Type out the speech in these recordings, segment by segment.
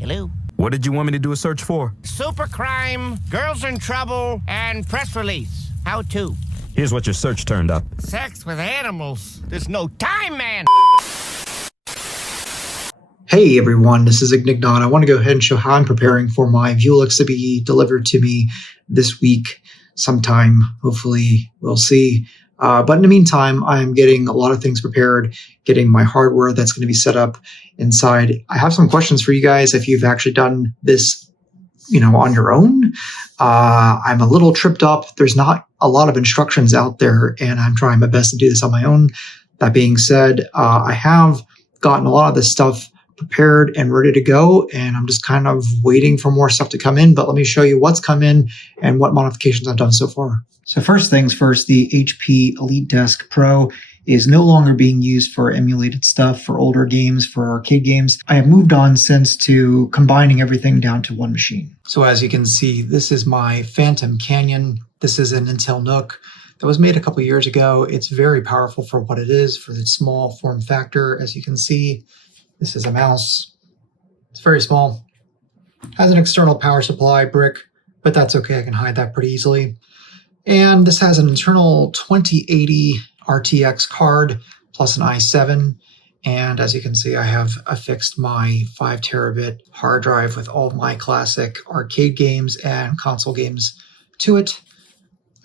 Hello? What did you want me to do a search for? Super crime, girls in trouble, and press release. How to. Here's what your search turned up. Sex with animals. There's no time, man. Hey everyone, this is Ignignot. I want to go ahead and show how I'm preparing for my Vewlix to be delivered to me this week sometime. Hopefully, we'll see. But in the meantime, I'm getting a lot of things prepared, getting my hardware that's going to be set up inside. I have some questions for you guys if you've actually done this, on your own. I'm a little tripped up. There's not a lot of instructions out there, and I'm trying my best to do this on my own. That being said, I have gotten a lot of this stuff prepared and ready to go, and I'm just kind of waiting for more stuff to come in. But let me show you what's come in and what modifications I've done so far. So first things first, the HP Elite Desk Pro is no longer being used for emulated stuff, for older games, for arcade games. I have moved on since to combining everything down to one machine. So as you can see, this is my Phantom Canyon. This is an Intel NUC that was made a couple years ago. It's very powerful for what it is, for its small form factor. As you can see, this is a mouse. It's very small. Has an external power supply brick, but that's okay. I can hide that pretty easily. And this has an internal 2080 RTX card plus an i7. And as you can see, I have affixed my 5 terabit hard drive with all of my classic arcade games and console games to it.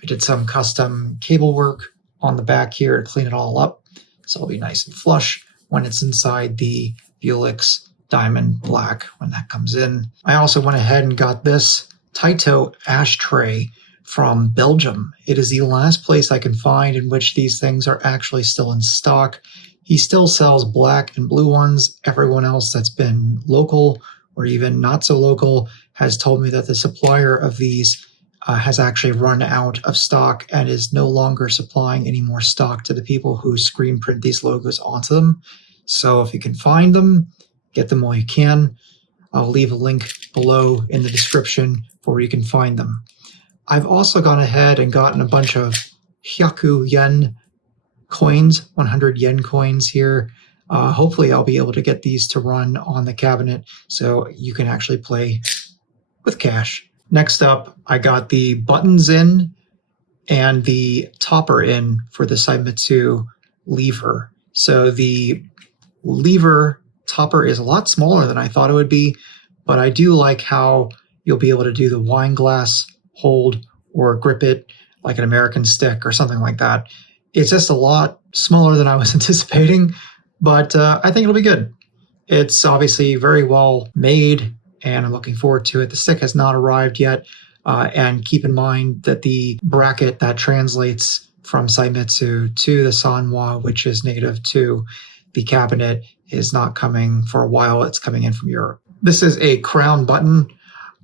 I did some custom cable work on the back here to clean it all up, so it'll be nice and flush when it's inside the Vewlix Diamond Black when that comes in. I also went ahead and got this Taito ashtray from Belgium. It is the last place I can find in which these things are actually still in stock. He still sells black and blue ones. Everyone else that's been local or even not so local has told me that the supplier of these has actually run out of stock and is no longer supplying any more stock to the people who screen print these logos onto them. So if you can find them, get them while you can. I'll leave a link below in the description for where you can find them. I've also gone ahead and gotten a bunch of Hyaku yen coins, 100 yen coins here. Hopefully I'll be able to get these to run on the cabinet so you can actually play with cash. Next up, I got the buttons in and the topper in for the Saimitsu lever. So the lever topper is a lot smaller than I thought it would be, but I do like how you'll be able to do the wine glass hold or grip it like an American stick or something like that. It's just a lot smaller than I was anticipating, but I think it'll be good. It's obviously very well made, and I'm looking forward to it. The stick has not arrived yet, and keep in mind that the bracket that translates from Saimitsu to the Sanwa, which is native to the cabinet, is not coming for a while. It's coming in from Europe. This is a crown button.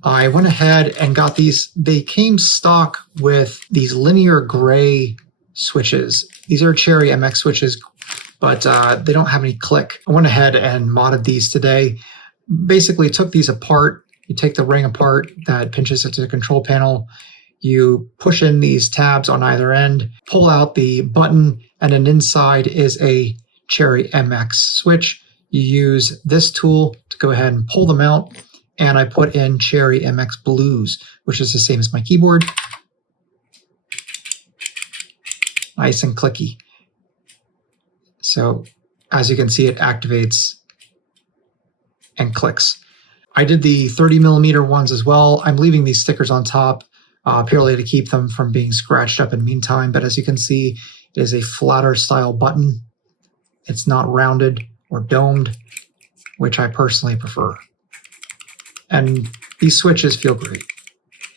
I went ahead and got these. They came stock with these linear gray switches. These are Cherry MX switches, but they don't have any click. I went ahead and modded these today. Basically took these apart. You take the ring apart that pinches it to the control panel. You push in these tabs on either end, pull out the button, and then inside is a Cherry MX switch. You use this tool to go ahead and pull them out, and I put in Cherry MX Blues, which is the same as my keyboard. Nice and clicky. So as you can see, it activates and clicks. I did the 30mm ones as well. I'm leaving these stickers on top purely to keep them from being scratched up in the meantime, but as you can see, it is a flatter style button. It's not rounded or domed, which I personally prefer. And these switches feel great.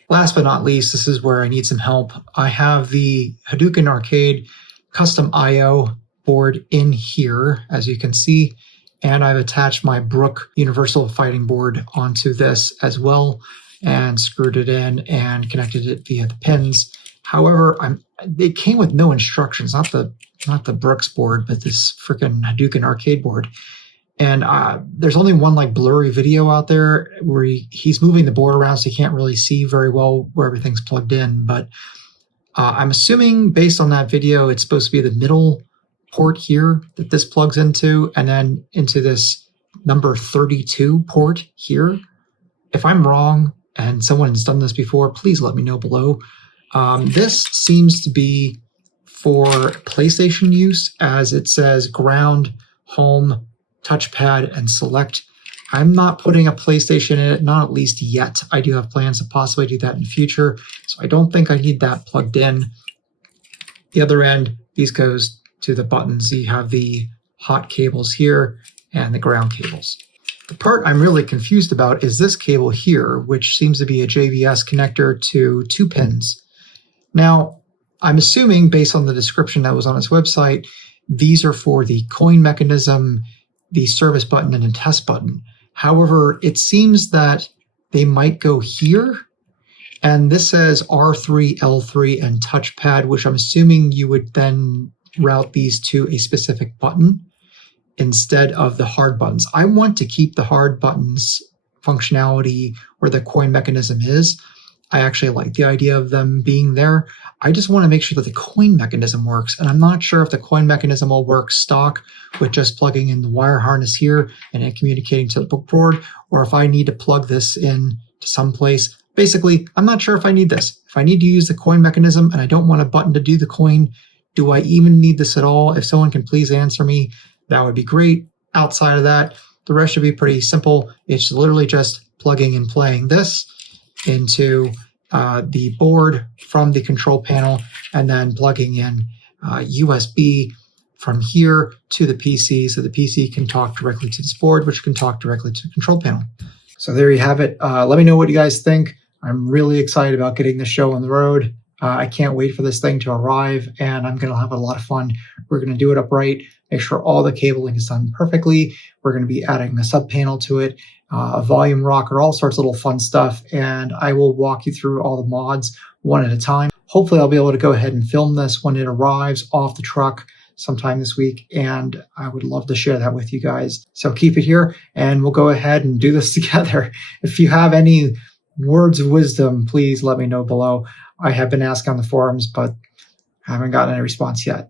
Last but not least, this is where I need some help. I have the Hadouken Arcade custom I/O board in here, as you can see, and I've attached my Brook Universal Fighting Board onto this as well and screwed it in and connected it via the pins. However, it came with no instructions, not the Brooks board, but this freaking Hadouken Arcade board. And there's only one like blurry video out there where he's moving the board around, so you can't really see very well where everything's plugged in. But I'm assuming based on that video, it's supposed to be the middle port here that this plugs into, and then into this number 32 port here. If I'm wrong and someone has done this before, please let me know below. This seems to be for PlayStation use, as it says ground, home, touchpad, and select. I'm not putting a PlayStation in it, not at least yet. I do have plans to possibly do that in the future, so I don't think I need that plugged in. The other end, these goes to the buttons. You have the hot cables here and the ground cables. The part I'm really confused about is this cable here, which seems to be a JVS connector to 2 pins. Now, I'm assuming, based on the description that was on its website, these are for the coin mechanism, the service button, and a test button. However, it seems that they might go here, and this says R3, L3, and touchpad, which I'm assuming you would then route these to a specific button instead of the hard buttons. I want to keep the hard buttons functionality where the coin mechanism is. I actually like the idea of them being there. I just want to make sure that the coin mechanism works, and I'm not sure if the coin mechanism will work stock with just plugging in the wire harness here and it communicating to the board, or if I need to plug this in to some place. Basically, I'm not sure if I need this. If I need to use the coin mechanism and I don't want a button to do the coin, do I even need this at all? If someone can please answer me, that would be great. Outside of that, the rest should be pretty simple. It's literally just plugging and playing this into the board from the control panel, and then plugging in USB from here to the PC, so the PC can talk directly to this board, which can talk directly to the control panel. So there you have it. Let me know what you guys think. I'm really excited about getting the show on the road. I can't wait for this thing to arrive, and I'm going to have a lot of fun. We're going to do it upright, make sure all the cabling is done perfectly. We're going to be adding a sub panel to it, a volume rocker, all sorts of little fun stuff, and I will walk you through all the mods one at a time. Hopefully I'll be able to go ahead and film this when it arrives off the truck sometime this week, and I would love to share that with you guys. So keep it here, and we'll go ahead and do this together. If you have any words of wisdom, please let me know below. I have been asked on the forums, but I haven't gotten any response yet.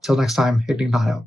Till next time, Ignignado.